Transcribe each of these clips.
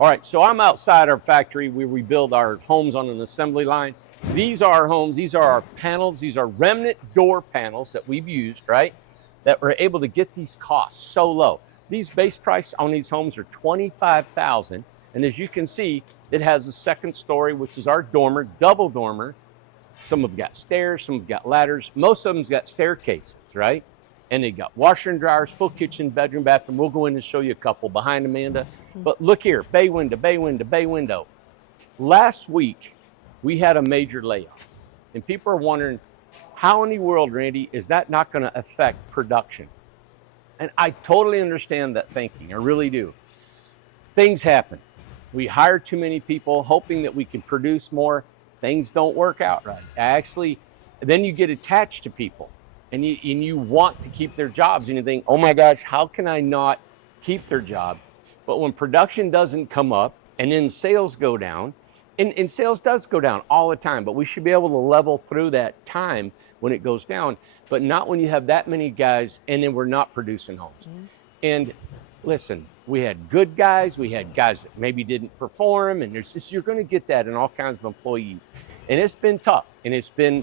All right, so I'm outside our factory where we build our homes on an assembly line. These are our homes, these are our panels, these are remnant door panels that we've used, right? That we're able to get these costs so low. These base price on these homes are $25,000. And as you can see, it has a second story, which is our dormer, double dormer. Some have got stairs, some have got ladders. Most of them's got staircases, right? And they got washer and dryers, full kitchen, bedroom, bathroom. We'll go in and show you a couple behind Amanda. But look here, bay window, bay window, bay window. Last week, we had a major layoff. And people are wondering, how in the world, Randy, is that not going to affect production? And I totally understand that thinking, I really do. Things happen. We hire too many people hoping that we can produce more. Things don't work out right. Actually, then you get attached to people and you want to keep their jobs and you think, oh my gosh, how can I not keep their job? But when production doesn't come up and then sales go down, and sales does go down all the time, but we should be able to level through that time when it goes down, but not when you have that many guys and then we're not producing homes. And listen, we had good guys, we had guys that maybe didn't perform, and there's just, you're going to get that in all kinds of employees. And it's been tough, and it's been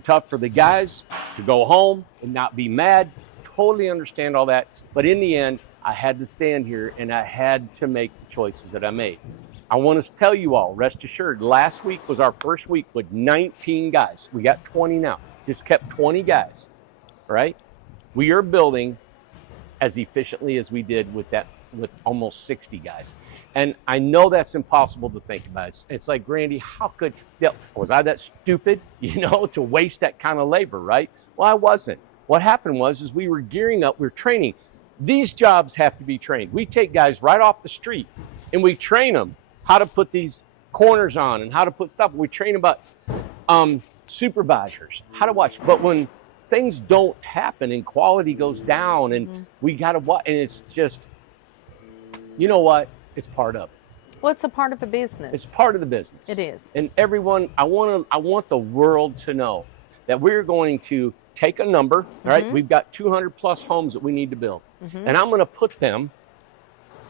tough for the guys to go home and not be mad. Totally understand all that, but in the end, I had to stand here and I had to make the choices that I made. I want to tell you all, rest assured, last week was our first week with 19 guys. We got 20 now, just kept 20 guys, right? We are building as efficiently as we did with almost 60 guys. And I know that's impossible to think about. It's like, Randy, how could, was I that stupid, to waste that kind of labor, right? Well, I wasn't. What happened was we were gearing up, we're training. These jobs have to be trained. We take guys right off the street and we train them how to put these corners on and how to put stuff. We train about supervisors, how to watch. But when things don't happen and quality goes down and we got to watch, and it's just, you know what? It's part of it. Well, it's a part of the business. It's part of the business. It is. And everyone, I want the world to know that we're going to take a number, right? We've got 200 plus homes that we need to build. And I'm going to put them,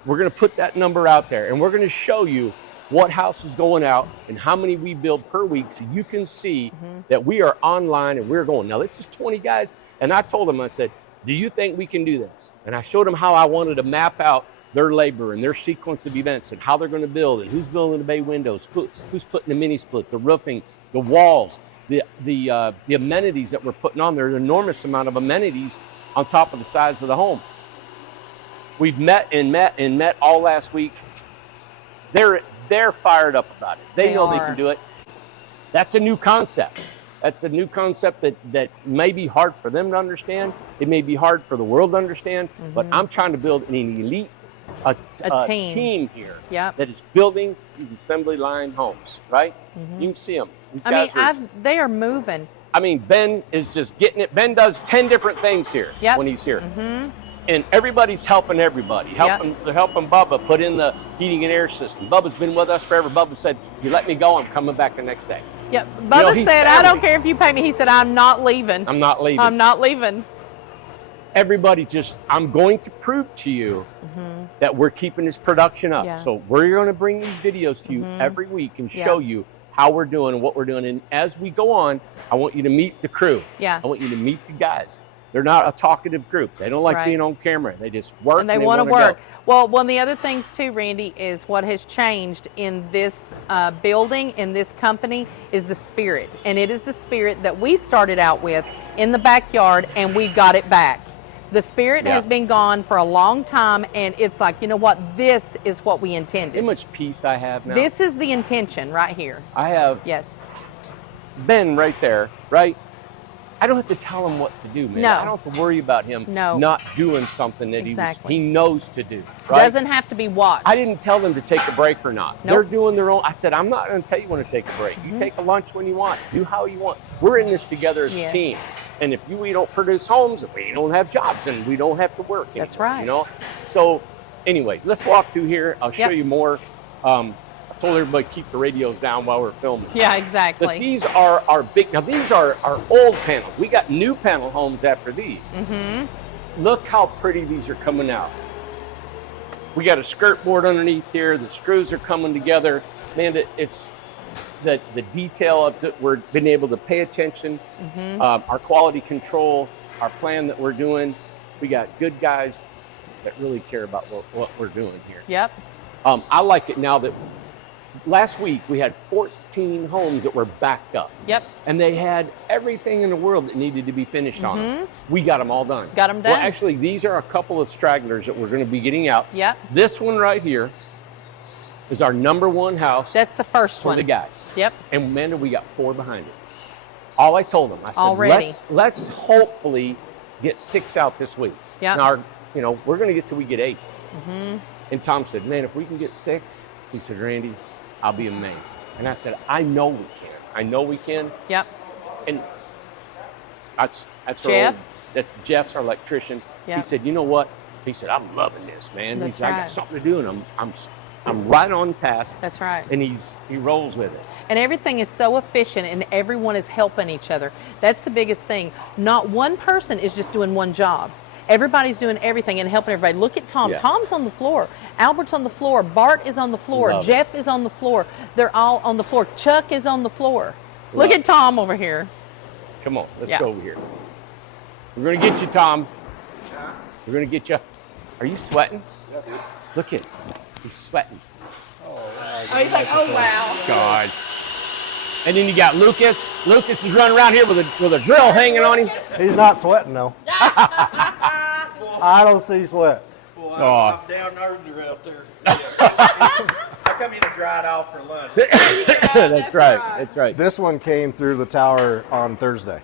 we're going to put that number out there and we're going to show you what house is going out and how many we build per week so you can see that we are online and we're going. Now, this is 20 guys. And I told them, I said, do you think we can do this? And I showed them how I wanted to map out their labor and their sequence of events and how they're going to build and who's building the bay windows, who's putting the mini split, the roofing, the walls, the amenities that we're putting on there. An enormous amount of amenities on top of the size of the home. We've met all last week. They're fired up about it. They know they can do it. That's a new concept. That's a new concept that may be hard for them to understand. It may be hard for the world to understand, but I'm trying to build an elite team here that is building these assembly line homes, right? You can see them. They are moving. Ben is just getting it. Ben does 10 different things here when he's here. And everybody's helping everybody. They're helping Bubba put in the heating and air system. Bubba's been with us forever. Bubba said, you let me go, I'm coming back the next day. Yep. Bubba said, I don't care if you pay me. He said, I'm not leaving. I'm not leaving. I'm not leaving. Everybody I'm going to prove to you that we're keeping this production up. So we're going to bring these videos to you every week and show you how we're doing and what we're doing. And as we go on, I want you to meet the crew. I want you to meet the guys. They're not a talkative group. They don't like being on camera. They just work and they want to work. Well, one of the other things too, Randy, is what has changed in this building, in this company, is the spirit. And it is the spirit that we started out with in the backyard and we got it back. The spirit has been gone for a long time, and it's like, you know what? This is what we intended. How much peace I have now. This is the intention right here. I have Ben right there, right? I don't have to tell him what to do, man. I don't have to worry about him not doing something that he knows to do. Right? Doesn't have to be watched. I didn't tell them to take a break or not. They're doing their own. I said, I'm not going to tell you when to take a break. You take a lunch when you want. Do how you want. We're in this together as a team. And if we don't produce homes, we don't have jobs, and we don't have to work anymore, That's right. So anyway, let's walk through here. I'll show you more. I told everybody to keep the radios down while we're filming. Yeah, exactly. But these are our big, now these are our old panels. We got new panel homes after these. Look how pretty these are coming out. We got a skirt board underneath here. The screws are coming together. Man, it's the detail of that we're been able to pay attention. Our quality control, our plan that we're doing. We got good guys that really care about what we're doing here. Yep. I like it now that last week we had 14 homes that were backed up. Yep. And they had everything in the world that needed to be finished on them. We got them all done. Got them done. Well, actually, these are a couple of stragglers that we're going to be getting out. Yep. This one right here is our #1 house That's the first for one. the guys. Yep. And Amanda, we got 4 behind it. All I told them, I said, Already. let's hopefully get 6 out this week. Yep. Now, we're going to get till we get 8. And Tom said, man, if we can get 6, he said, Randy, I'll be amazed. And I said, I know we can. I know we can. Yep. And that's Jeff? Jeff's our electrician. Yep. He said, you know what? He said, I'm loving this, man. That's He said, I right. got something to do, and I'm right on task. That's right. And he rolls with it. And everything is so efficient and everyone is helping each other. That's the biggest thing. Not one person is just doing one job. Everybody's doing everything and helping everybody. Look at Tom. Yeah. Tom's on the floor. Albert's on the floor. Bart is on the floor. Love it. Jeff is on the floor. They're all on the floor. Chuck is on the floor. Look Love at Tom over here. Come on, let's Yeah. go over here. We're going to get you, Tom. We're going to get you. Are you sweating? Yeah, dude. Look at him. He's sweating. Oh, he's like, oh, wow. God. And then you got Lucas. Lucas is running around here with a drill hanging on him. He's not sweating, though. I don't see sweat. Well, Oh. I'm down under out there. I come in and dry it off for lunch. That's right. That's right. This one came through the tower on Thursday.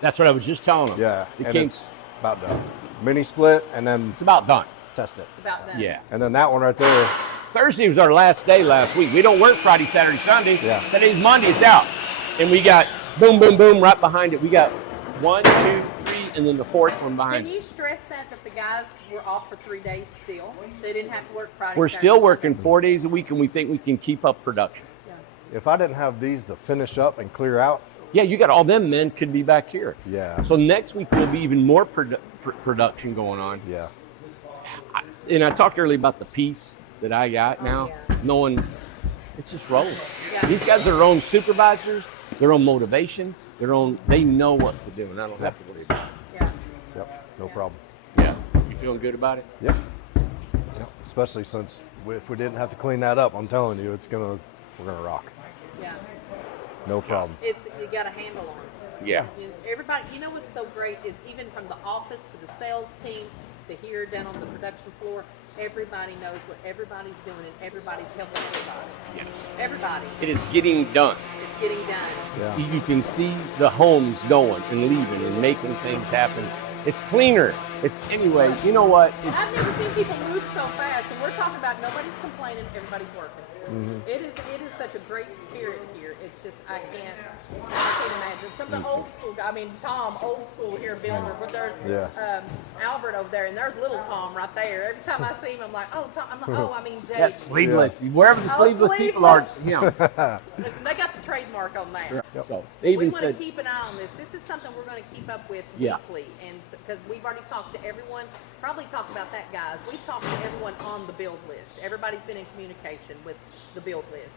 That's what I was just telling him. Yeah, It and came, it's about done. Mini split, and then it's about done. test it. It's about done. Yeah. And then that one right there, Thursday was our last day last week. We don't work Friday, Saturday, Sunday. Yeah. Today's Monday. It's out. And we got boom, boom, boom right behind it. We got 1, 2, 3, and then the 4th one behind Can it. you stress that the guys were off for 3 days still? They didn't have to work Friday. We're Saturday, still Sunday? working 4 days a week, and we think we can keep up production. if I didn't have these to finish up and clear out, Yeah, you got all them men could be back here. yeah, So next week will be even more production going on. yeah. And I talked earlier about the peace that I got now, yeah. knowing it's just rolling. Yeah. These guys are their own supervisors, their own motivation, they know what to do, and I don't have to worry about it. Yeah. Yep, no problem. Yeah. You feeling good about it? Yep. Yep. Especially since if we didn't have to clean that up, I'm telling you, we're gonna rock. Yeah. No problem. It's you got a handle on it. Yeah. Everybody, you know what's so great is even from the office to the sales team to here down on the production floor, everybody knows what everybody's doing and everybody's helping everybody. Yes. Everybody. It is getting done. It's getting done. Yeah. You can see the homes going and leaving and making things happen. It's cleaner. It's anyway. You know what? I've never seen people move so fast, and we're talking about nobody's complaining, everybody's working. It is such a great spirit here. It's just I can't imagine. Some of the old school guys. I mean, Tom, old school here in Billings, but there's Yeah. Albert over there, and there's little Tom right there. Every time I see him, I'm like, oh, Tom. I'm like, oh, I mean, Jake. That's sleeveless. Wherever the Oh, sleeveless people are, it's him. Listen, they got the trademark on that. So they We even want to said, keep an eye on this. This is something we're going to keep up with Yeah. weekly, and because we've already talked to everyone, probably talked about that, guys. We've talked to everyone on the build list. Everybody's been in communication with the build list.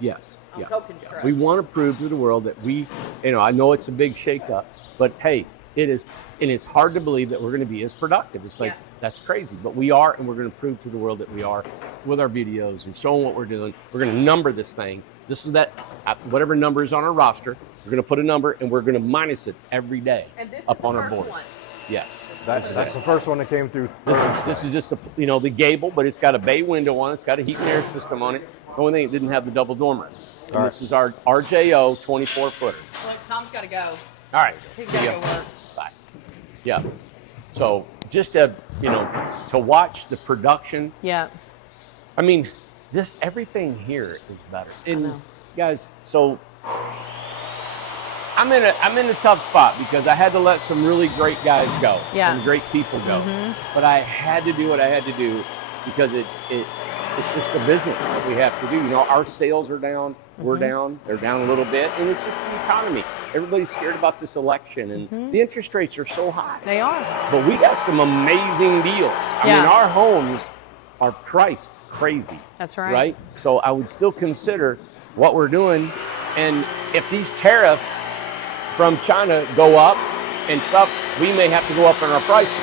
yes. On Yeah. co-construction. We want to prove to the world that I know it's a big shakeup, but hey, it is, and it's hard to believe that we're going to be as productive. It's like, Yeah. that's crazy, but we are, and we're going to prove to the world that we are with our videos and showing what we're doing. We're going to number this thing. This is that, whatever number is on our roster, we're going to put a number and we're going to minus it every day And this up is the on our first board. one. Yes. That's the first one that came through. This is just the gable, but it's got a bay window on it. It's got a heat and air system on it. The only thing it didn't have the double dormer. And All right. this is our RJO 24 footer. Look, Tom's got to go. All right. He's got to go work. Bye. Yeah. So just to watch the production. Yeah. I mean, just everything here is better. And know. guys, so I'm in a tough spot because I had to let some really great guys go. Yeah. Some great people go. But I had to do what I had to do because it's just a business that we have to do. Our sales are down, we're down, they're down a little bit, and it's just the economy. Everybody's scared about this election, and the interest rates are so high. They are. But we got some amazing deals. I Yeah. mean, our homes are priced crazy. That's right. Right? So I would still consider what we're doing. And if these tariffs from China go up and stuff, we may have to go up on our prices.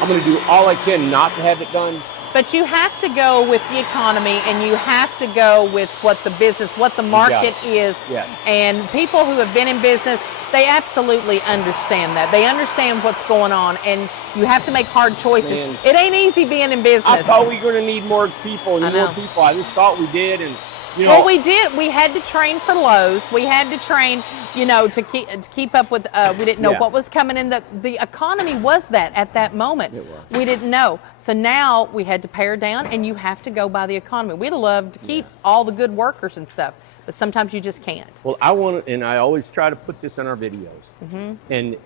I'm going to do all I can not to have it done. But you have to go with the economy, and you have to go with what the business, what the market is. Yes. And people who have been in business, they absolutely understand that. They understand what's going on, and you have to make hard choices. Man. It ain't easy being in business. I thought we were going to need more people and I more know. people. I just thought we did. And, you know, Well, we did. We had to train for Lowe's. We had to train, you know, to keep up with. We didn't know Yeah. what was coming in. The economy was that at that moment. It was. We didn't know. So now we had to pare down, and you have to go by the economy. We'd have loved to keep all the good workers and stuff, but sometimes you just can't. well, I want to, and I always try to put this in our videos. And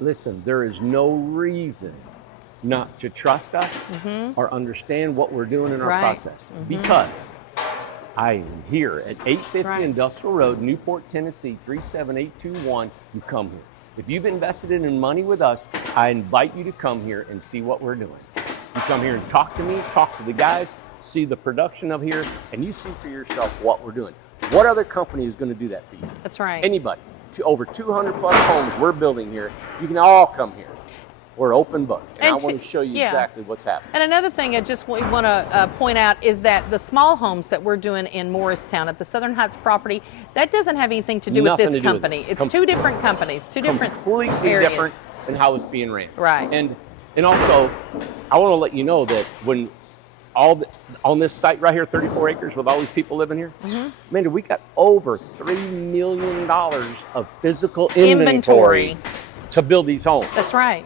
listen, there is no reason not to trust us or understand what we're doing in our Right. process, because I am here at 850 Right. Industrial Road, Newport, Tennessee, 37821. You come here. If you've invested in money with us, I invite you to come here and see what we're doing. You come here and talk to me, talk to the guys, see the production of here, and you see for yourself what we're doing. What other company is going to do that for you? That's right. Anybody. Over 200 plus homes we're building here. You can all come here. We're open book. And I And want to show you yeah. exactly what's happening. And another thing I just want to point out is that the small homes that we're doing in Morristown at the Southern Heights property, that doesn't have anything to do Nothing with to this do with company. this. It's two different companies, two different Completely areas. different than how it's being ran. Right. And also, I want to let you know that when on this site right here, 34 acres with all these people living here, man, we got over $3 million of physical inventory to build these homes. That's right.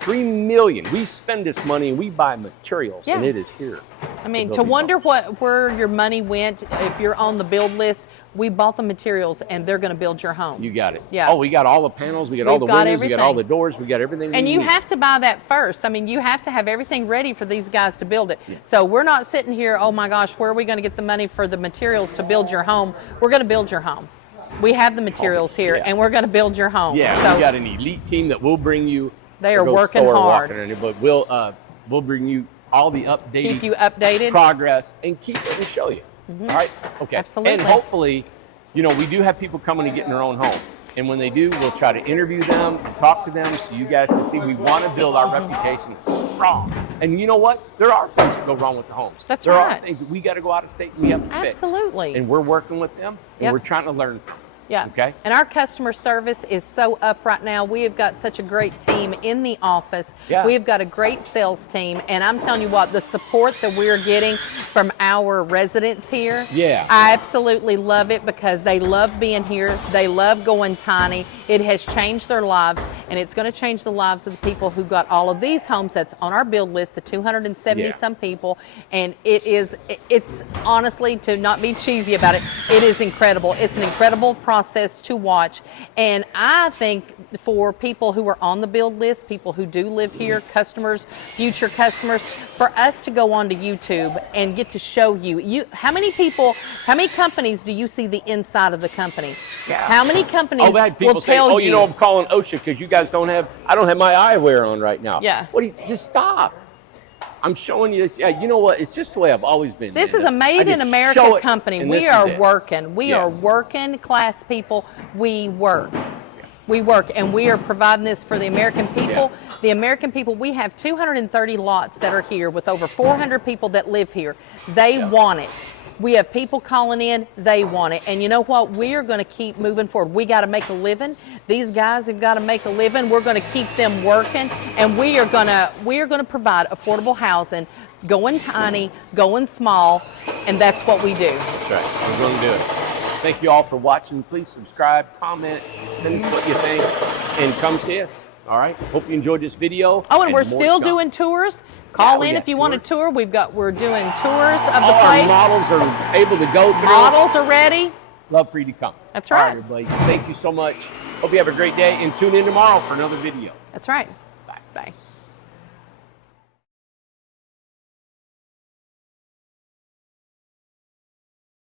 $3 million. We spend this money and we buy materials, and Yeah. it is here. I mean, build to these wonder homes. where your money went, if you're on the build list, we bought the materials and they're going to build your home. You got it. Yeah. Oh, we got all the panels, we got all the We've got windows, we got all the everything. doors, we got everything. And we you need. have to buy that first. I mean, you have to have everything ready for these guys to build it. So we're not sitting here, oh my gosh, where are we going to get the money for the materials to build your home? We're going to build your home. We have the materials here, yeah. and we're going to build your home. Yeah, So we got an elite team that will bring you. They to are go working store hard. walking in it, but we'll bring you all the updated keep you updated. progress and keep it and show you. All right. Okay. Absolutely. And hopefully, you know, we do have people coming to get in their own home. And when they do, we'll try to interview them and talk to them so you guys can see we want to build our reputation strong. And you know what? There are things that go wrong with the homes. That's there right. are things that we got to go out of state and we have to fix. Absolutely. And we're working with them and Yep. we're trying to learn from them. Yeah. Okay. And our customer service is so up right now. We have got such a great team in the office. Yeah. We have got a great sales team. And I'm telling you what, the support that we're getting from our residents here, Yeah. I absolutely love it because they love being here. They love going tiny. It has changed their lives, and it's going to change the lives of the people who got all of these homes that's on our build list, the 270 Yeah. some people. And it's honestly, to not be cheesy about it, it is incredible. It's an incredible process to watch. And I think for people who are on the build list, people who do live here, customers, future customers, for us to go onto YouTube and get to show you how many companies do you see the inside of the company? Yeah. How many companies Oh, that people will say, tell oh, you know, I'm calling OSHA because you guys I don't have my eyewear on right now. Yeah. What do you, just stop. I'm showing you this. Yeah, you know what? It's just the way I've always been. This is Linda. a made I in just America show it, company. and We this is are it. working. We Yeah. are working class people. We work. We work, and we are providing this for the American people. Yeah. The American people, we have 230 lots that are here with over 400 people that live here. They want it. We have people calling in, they want it. And you know what? We are going to keep moving forward. We got to make a living. These guys have got to make a living. We're going to keep them working, and we are going to provide affordable housing, going tiny, going small, and that's what we do. That's right. We're going to do it. Thank you all for watching. Please subscribe, comment, send us what you think, and come see us. All right. Hope you enjoyed this video. Oh, and we're more still to come. doing tours. Call we in got if you want a tours. tour. We're doing tours of the All our place. models are able to go through. Models are ready. Love for you to come. That's All right. everybody. Thank you so much. Hope you have a great day and tune in tomorrow for another video. That's right.